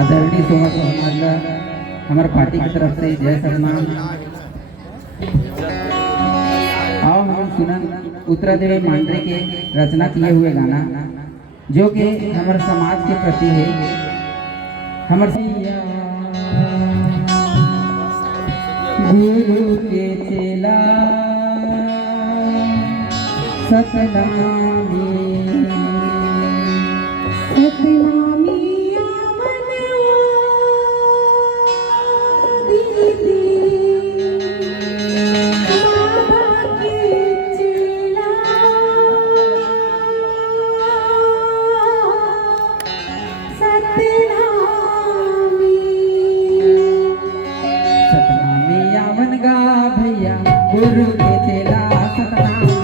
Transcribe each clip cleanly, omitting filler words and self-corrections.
आदरणीय सोमा समाजला हमारे पार्टी की तरफ से जय सतनाम। आओ हम सुनन उत्तरा देवी मांडरे के रचना किए हुए गाना जो कि हमारे समाज के प्रति है। हमारे गुरु के चेला सतनामी सतनामी गुरु के चेला सतनामी सतनामी यावन गा भैया गुरु के चेला सतनामी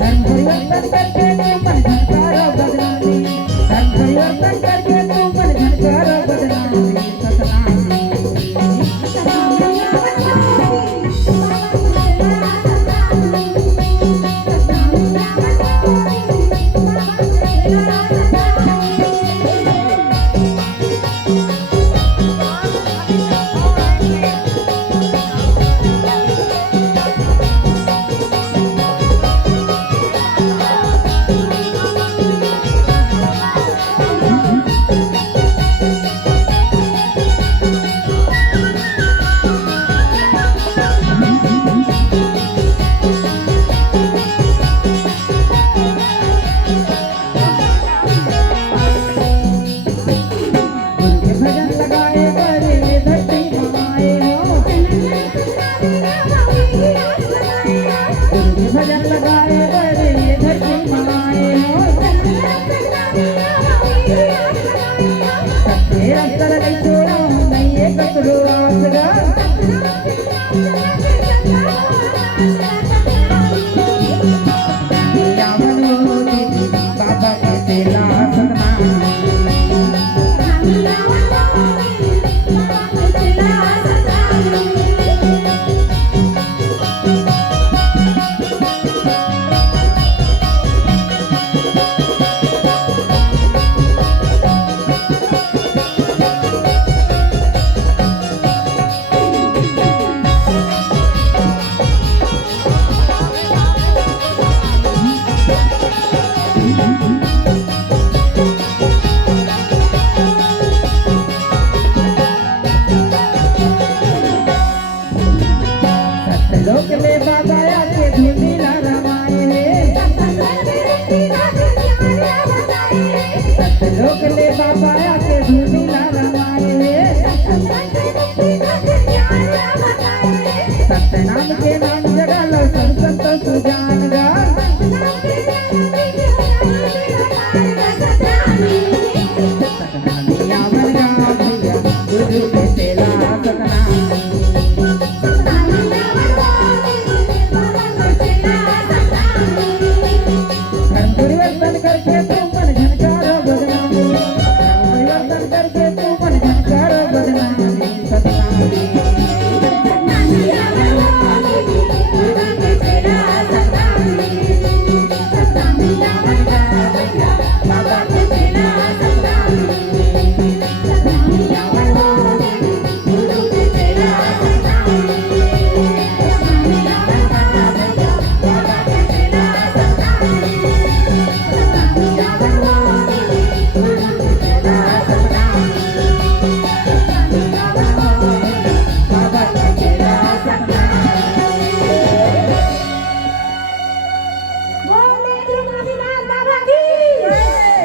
धर्म परिवर्तन करके तुम मन झनकारो बदनामी धर्म परिवर्तन करके तुम मन झनकारो बदनामी सतनामी भजन लगाए बड़े ये धरती माए हो सत्य अंतर नहीं छोड़ा नहीं एक करो आसरा